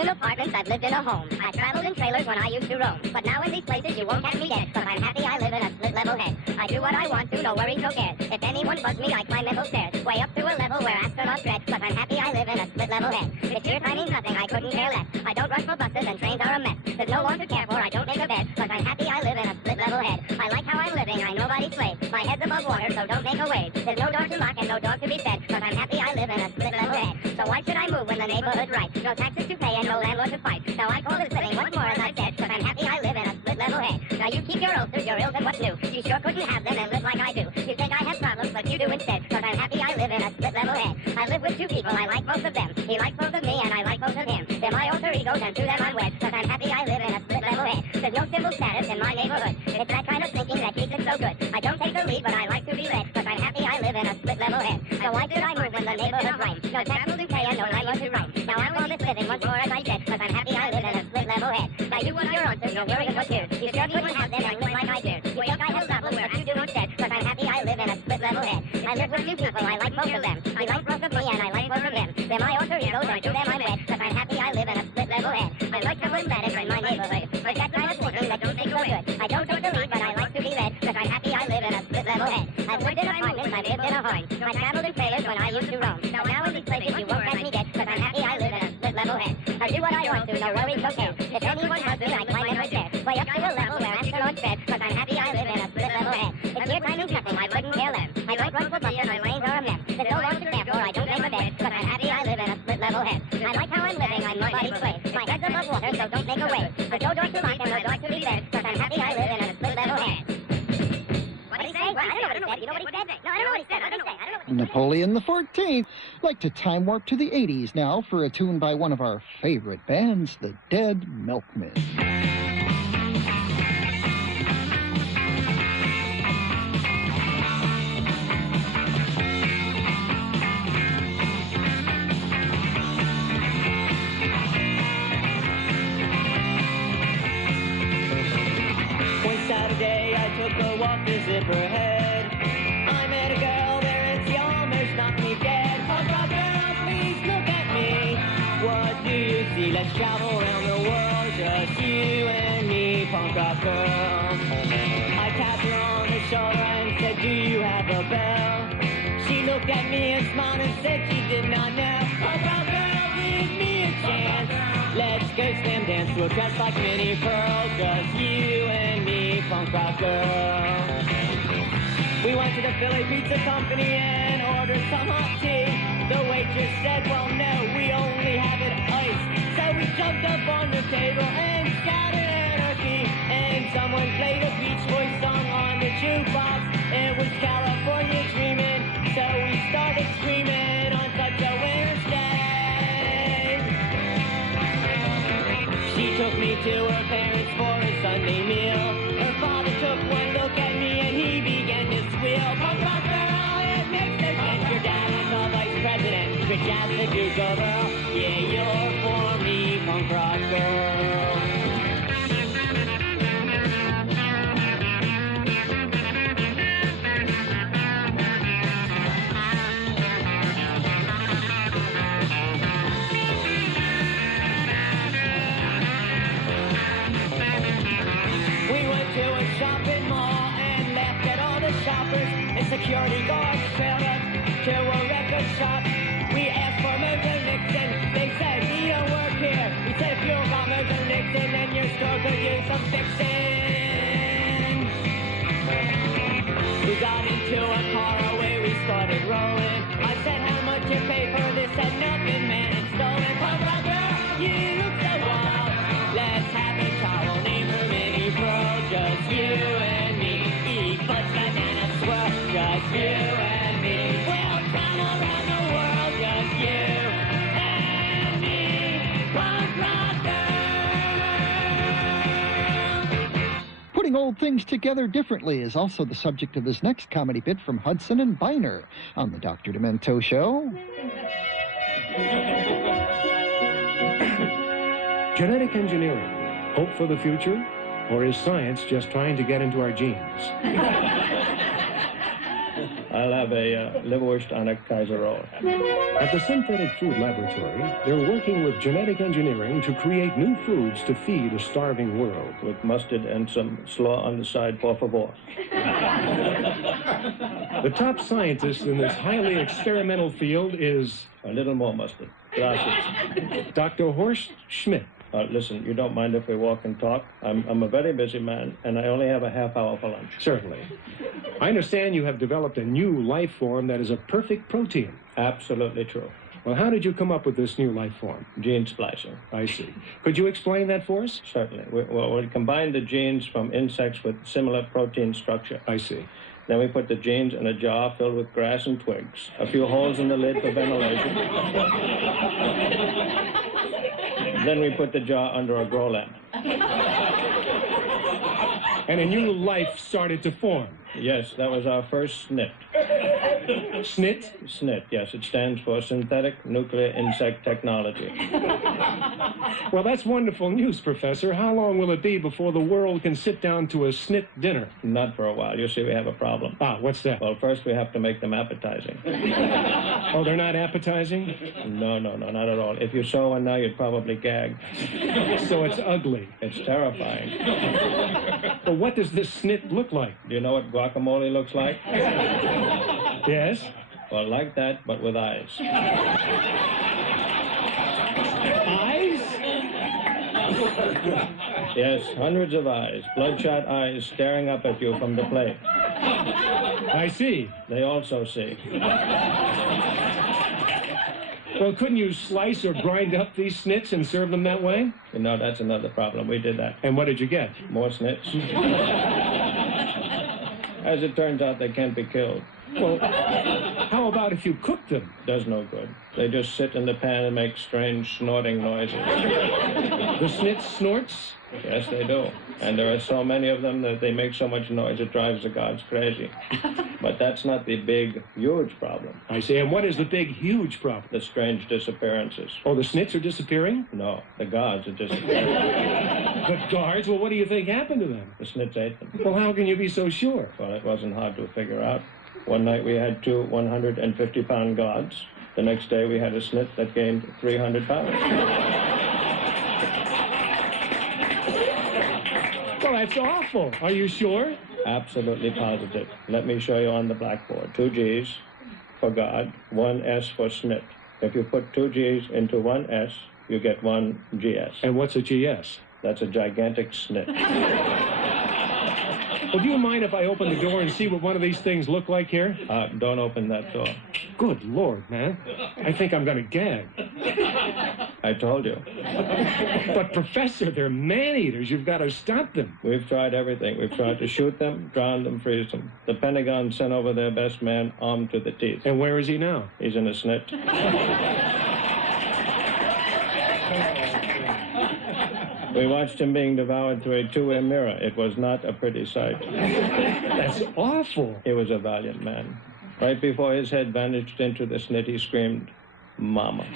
in apartments, I've lived in a home. I traveled in trailers when I used to roam. But now in these places you won't catch me dead, cause I'm happy I live in a split-level head. I do what I want to, no worries, no cares. If anyone bugs me, I climb mental stairs. Way up to a level where astronauts tread, cause I'm happy I live in a split-level head. This here time means nothing, I couldn't care less. I don't rush for buses and trains are a mess. There's no one to care for, I don't make a bed, cause I'm happy I live in a split-level head. I like how I'm living, I'm nobody's slave. My head's above water, so don't make a wave. There's no door to lock and no dog to be fed, cause I'm happy I live in a split-level head. So why should I move when the neighborhood's right? No taxes to pay and no landlord to fight. Now I call this living once more as I said, cause I'm happy I live in a split-level head. Now you keep your ulcers, your ills and what's new. You sure couldn't have them and live like I do. You think I have problems, but you do instead, cause I'm happy I live in a split-level head. I live with two people, I like both of them. He likes both of me and I like both of him. They're my alter egos and to them I'm wed, cause I'm happy I live in a split-level head. There's no civil status in my neighborhood. It's that kind of thinking that keeps it so good. I don't take the lead, but I like to be led, cause I'm happy I live in a split-level head. So why should I move when the neighborhood's right? No taxes to pay and no landlord to write. Now I call this living once more as I said, cause I'm happy I live in a split-level head. Now you keep your answers, no worries or tears. You sure couldn't have them and live like I do. You think I have problems, but you do instead, cause I'm happy I live in a split-level head. I live with two people, I like both of them. He likes both of me and I like both of him. They're my alter egos and to them I'm wed, cause I'm happy I live in a split-level head. I like to live better in my neighborhood, but that kind of thinking that keeps it so good. I don't take the lead, but I like to be led, cause I'm happy I live in a split-level head. I've lived in apartments, I've lived in a home. I traveled in trailers when I used to roam. Now in these places you won't catch me dead, cause I'm happy I live in a split-level head. I do what I want to, no worries, no cares. If anyone hugs me, I climb every stair. Way up to a level where astronauts tread, cause I'm happy I live in a split-level head. If your time means nothing, I couldn't care less. I don't run for buses, my lanes are a mess. There's no one to stand for, I don't make a bed, cause I'm happy I live in a split-level head. I like how I'm living, I'm nobody's slave. My head's above water, so don't make a wave. There's no door to lock and no door to be fed, cause I'm happy I live in a split-level head. What did he say? Well, I don't know what he said. You know what he said? No, I don't know what he said. What did he say? I don't know what he said. Napoleon the 14th. Like to time warp to the 80s now for a tune by one of our favorite bands, the Dead Milkmen. Saturday I took a walk to zip her head. I met a girl there and she almost knocked me dead. Punk rock girl, please look at me. What do you see? Let's travel around the world, just you and me, punk rock girl. I tapped her on the shoulder and said, do you have a bell? She looked at me and smiled and said she did not know. Punk rock girl, give me a chance. Let's go slam dance to a dress like Minnie Pearl, just you and me, punk rock girl. We went to the Philly Pizza Company and ordered some hot tea. The waitress said, well no, we only have it iced. So we jumped up on the table and shouted anarchy. And someone played a Beach Boys song on the jukebox. It was California Dreamin', so we started screaming on such a winter's day. She took me to her parents for a Sunday meal. Her father took one look at me and he began to squeal. Punk rock girl, it makes no sense. Your dad is the vice president, you're just the Duke of Earl. Yeah, you're for me, punk rock girl. Shopping mall and laughed at all the shoppers. And security guards trailed us to a record shop. We asked for Mojo Nixon. They said he don't work here. We said if you don't got Mojo Nixon, then your store could use some fixing. We got into a car away, we started rolling. I said how much you pay for this? Said nothing, man, it's stolen. Punk rock girl, you look so wild. Let's have a child named her Minnie Pearl. Just you and me, eat butts, banana swirl. Just you and me, we'll travel around the world. Just you and me, punk rock girl. Putting old things together differently is also the subject of this next comedy bit from Hudson and Biner on the Dr. Demento Show. Genetic engineering, hope for the future? Or is science just trying to get into our genes? I'll have a liverwurst on a Kaiser roll. At the Synthetic Food Laboratory, they're working with genetic engineering to create new foods to feed a starving world. With mustard and some slaw on the side, por favor. The top scientist in this highly experimental field is A little more mustard. Gracias. Dr. Horst Schmidt. Listen, you don't mind if we walk and talk? I'm a very busy man, and I only have a half hour for lunch. Certainly. I understand you have developed a new life form that is a perfect protein. Absolutely true. Well, how did you come up with this new life form? Gene splicing. I see. Could you explain that for us? Certainly. We combine the genes from insects with similar protein structure. I see. Then we put the genes in a jar filled with grass and twigs, a few holes in the lid for ventilation. Then we put the jar under a grow lamp. And a new life started to form. Yes, that was our first S.N.I.T. S.N.I.T.? S.N.I.T, yes, it stands for Synthetic Nuclear Insect Technology. Well, that's wonderful news, Professor. How long will it be before the world can sit down to a S.N.I.T. dinner? Not for a while. You see, we have a problem. Ah, what's that? Well, first we have to make them appetizing. Oh, they're not appetizing? No, not at all. If you saw one now, you'd probably gag. So it's ugly. It's terrifying. Well, what does this S.N.I.T. look like? Do you know what guacamole looks like? Yes? Well, like that, but with eyes. Eyes? Yes, hundreds of eyes, bloodshot eyes staring up at you from the plate. I see. They also see. Well, couldn't you slice or grind up these S.N.I.Ts and serve them that way? You know, that's another problem. We did that. And what did you get? More S.N.I.Ts. As it turns out, they can't be killed. Well, how about if you cook them? Does no good. They just sit in the pan and make strange snorting noises. The S.N.I.T. snorts? Yes, they do. And there are so many of them that they make so much noise it drives the gods crazy. But that's not the big, huge problem. I see. And what is the big, huge problem? The strange disappearances. Oh, the S.N.I.Ts are disappearing? No, the gods are disappearing. The guards? Well, what do you think happened to them? The S.N.I.Ts ate them. Well, how can you be so sure? Well, it wasn't hard to figure out. One night we had two 150-pound gods. The next day we had a S.N.I.T. that gained 300 pounds. Well, that's awful. Are you sure? Absolutely positive. Let me show you on the blackboard. 2 G's for God, 1 S for S.N.I.T. If you put 2 G's into 1 S, you get 1 GS. And what's a GS? That's a gigantic S.N.I.T. Well, do you mind if I open the door and see what one of these things look like here? Don't open that door. Good Lord, man. I think I'm going to gag. I told you. But, Professor, they're man-eaters. You've got to stop them. We've tried everything. We've tried to shoot them, drown them, freeze them. The Pentagon sent over their best man armed to the teeth. And where is he now? He's in a S.N.I.T. We watched him being devoured through a two-way mirror. It was not a pretty sight. That's awful. He was a valiant man. Right before his head vanished into the S.N.I.T., he screamed, "Mama."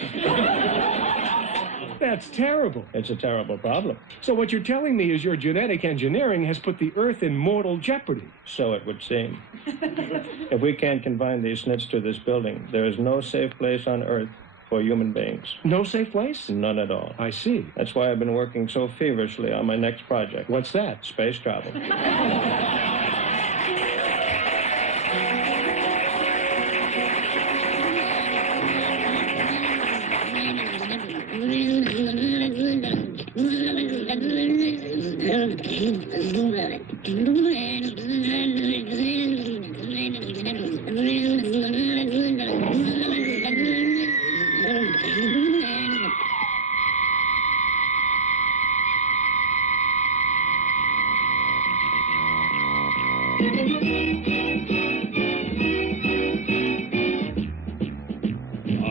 That's terrible. It's a terrible problem. So what you're telling me is your genetic engineering has put the Earth in mortal jeopardy. So it would seem. If we can't confine these S.N.I.Ts to this building, there is no safe place on Earth for human beings. No safe place? None at all. I see. That's why I've been working so feverishly on my next project. What's that? Space travel.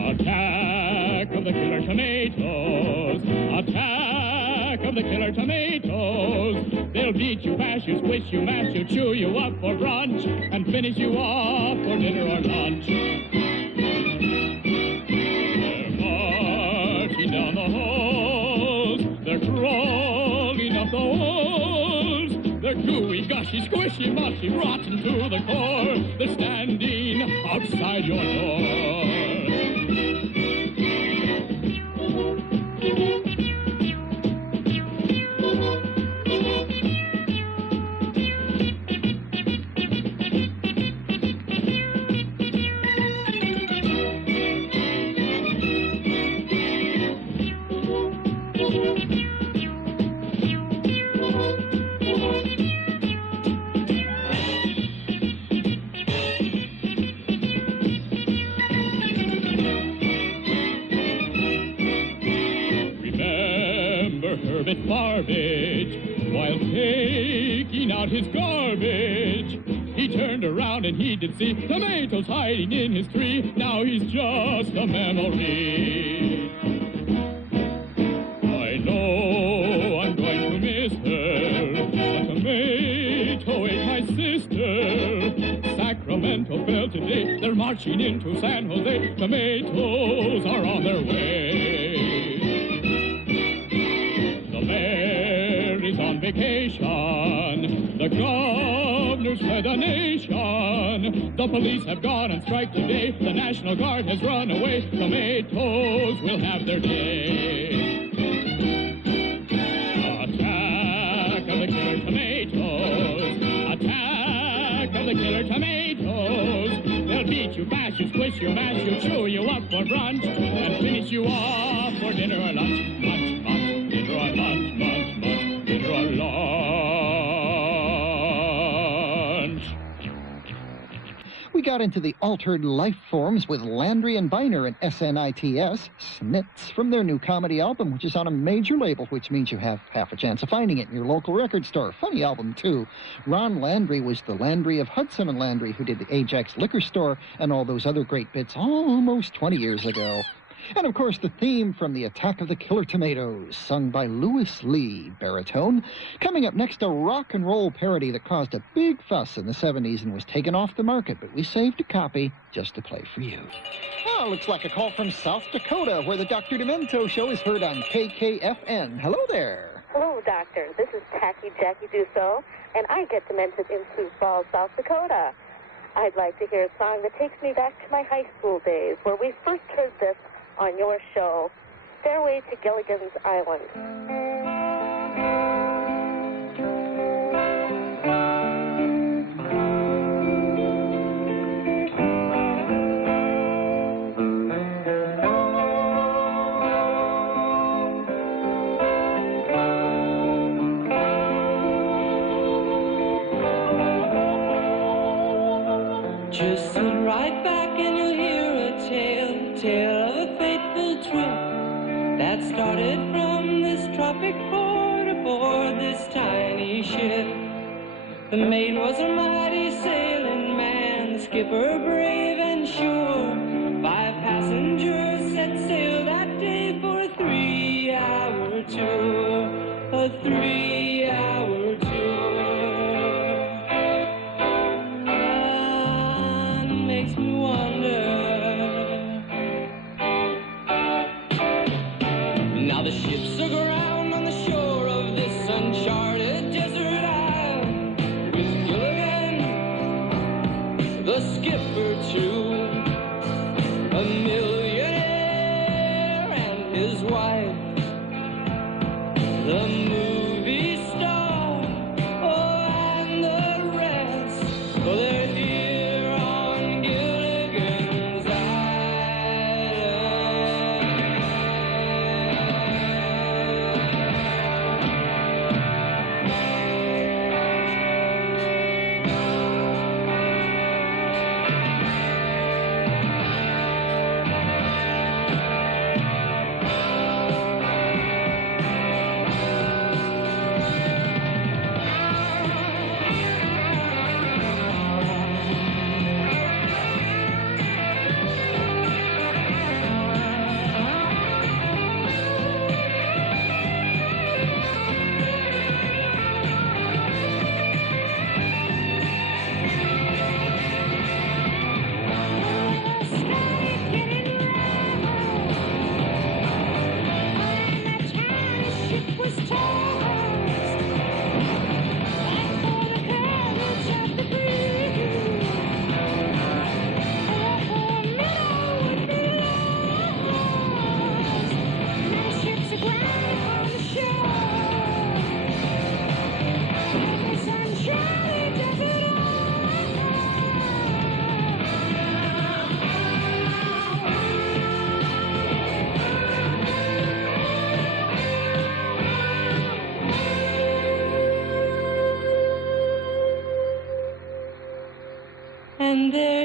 Attack of the killer tomatoes! Attack of the killer tomatoes! They'll beat you, bash you, squish you, mash you, chew you up for brunch, and finish you off for dinner or lunch. They're marching down the halls, they're crawling up the walls, they're chewing mushy, gushy, squishy, mushy, rotten to the core. They're standing outside your door. Garbage, while taking out his garbage, he turned around and he did see tomatoes hiding in his tree. Now he's just a memory. I know I'm going to miss her. A tomato ate my sister. Sacramento fell today. They're marching into San Jose. Tomatoes are on their way. On vacation, the governor's fed the nation. The police have gone on strike today. The National Guard has run away. Tomatoes will have their day. Attack of the killer tomatoes. Attack of the killer tomatoes. They'll beat you, bash you, squish you, mash you, chew you up for brunch, and finish you off for dinner or lunch. Munch, munch, dinner or lunch, munch, munch. We got into the altered life forms with Landry and Biner and S.N.I.T.S, S.N.I.T.S, from their new comedy album, which is on a major label, which means you have half a chance of finding it in your local record store. Funny album, too. Ron Landry was the Landry of Hudson and Landry, who did the Ajax Liquor Store and all those other great bits almost 20 years ago. And, of course, the theme from the Attack of the Killer Tomatoes, sung by Louis Lee, baritone. Coming up next, a rock and roll parody that caused a big fuss in the 70s and was taken off the market, but we saved a copy just to play for you. Oh, looks like a call from South Dakota, where the Dr. Demento Show is heard on KKFN. Hello there. Hello, Doctor. This is Tacky Jackie Dussault, and I get demented in Sioux Falls, South Dakota. I'd like to hear a song that takes me back to my high school days, where we first heard this on your show, Stairway to Gilligan's Island. Just sit right back and you'll hear a tale of a fateful trip that started from this tropic port aboard this tiny ship. The mate was a mighty sailing man, skipper brave and sure. 5 passengers set sail that day for a 3-hour tour, a 3-hour tour. And makes me wonder. Now the ship's aground on the shore of this uncharted desert island, with Gilligan, the skipper too, a millionaire and his wife, the movie star, oh, and the rest, oh, they're here on Gilligan's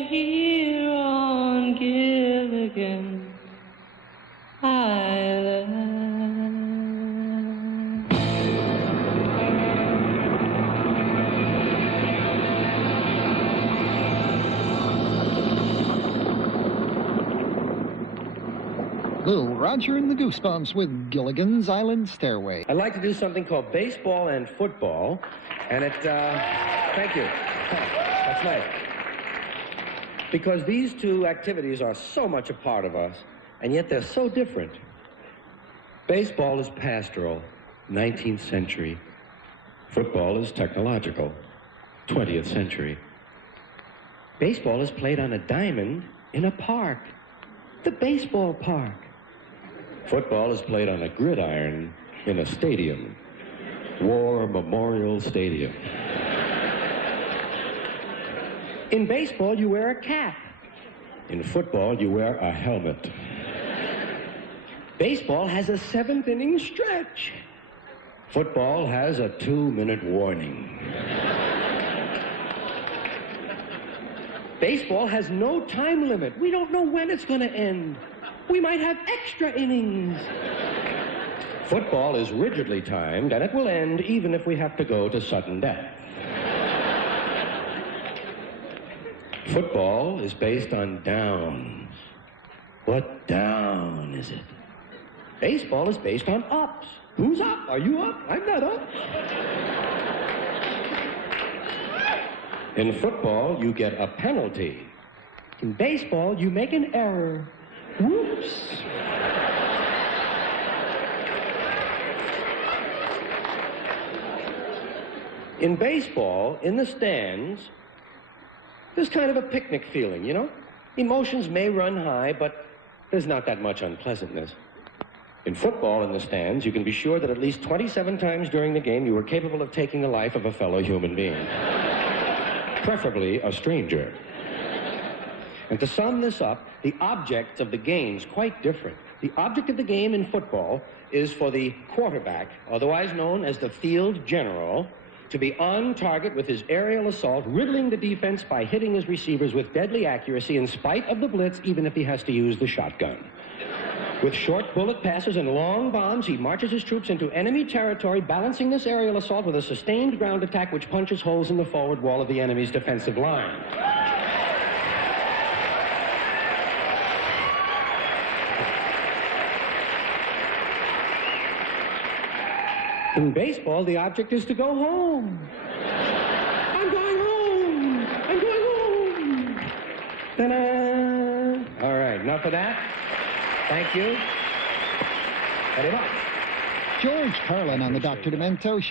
here on Gilligan's Island. Little Roger and the Goosebumps with Gilligan's Island Stairway. I'd like to do something called baseball and football, and thank you. That's nice. Because these two activities are so much a part of us, and yet they're so different. Baseball is pastoral, 19th century. Football is technological, 20th century. Baseball is played on a diamond in a park, the baseball park. Football is played on a gridiron in a stadium, War Memorial Stadium. In baseball, you wear a cap. In football, you wear a helmet. Baseball has a 7th-inning stretch. Football has a 2-minute warning. Baseball has no time limit. We don't know when it's going to end. We might have extra innings. Football is rigidly timed, and it will end even if we have to go to sudden death. Football is based on downs. What down is it? Baseball is based on ups. Who's up? Are you up? I'm not up. In football, you get a penalty. In baseball, you make an error. Whoops. In baseball, in the stands, there's kind of a picnic feeling, you know? Emotions may run high, but there's not that much unpleasantness. In football, in the stands, you can be sure that at least 27 times during the game you were capable of taking the life of a fellow human being. Preferably a stranger. And to sum this up, the objects of the game's quite different. The object of the game in football is for the quarterback, otherwise known as the field general, to be on target with his aerial assault, riddling the defense by hitting his receivers with deadly accuracy in spite of the blitz, even if he has to use the shotgun. With short bullet passes and long bombs, he marches his troops into enemy territory, balancing this aerial assault with a sustained ground attack which punches holes in the forward wall of the enemy's defensive line. In baseball, the object is to go home. I'm going home. I'm going home. Ta-da! All right, enough of that. Thank you very much. George Carlin on the Dr. Demento Show.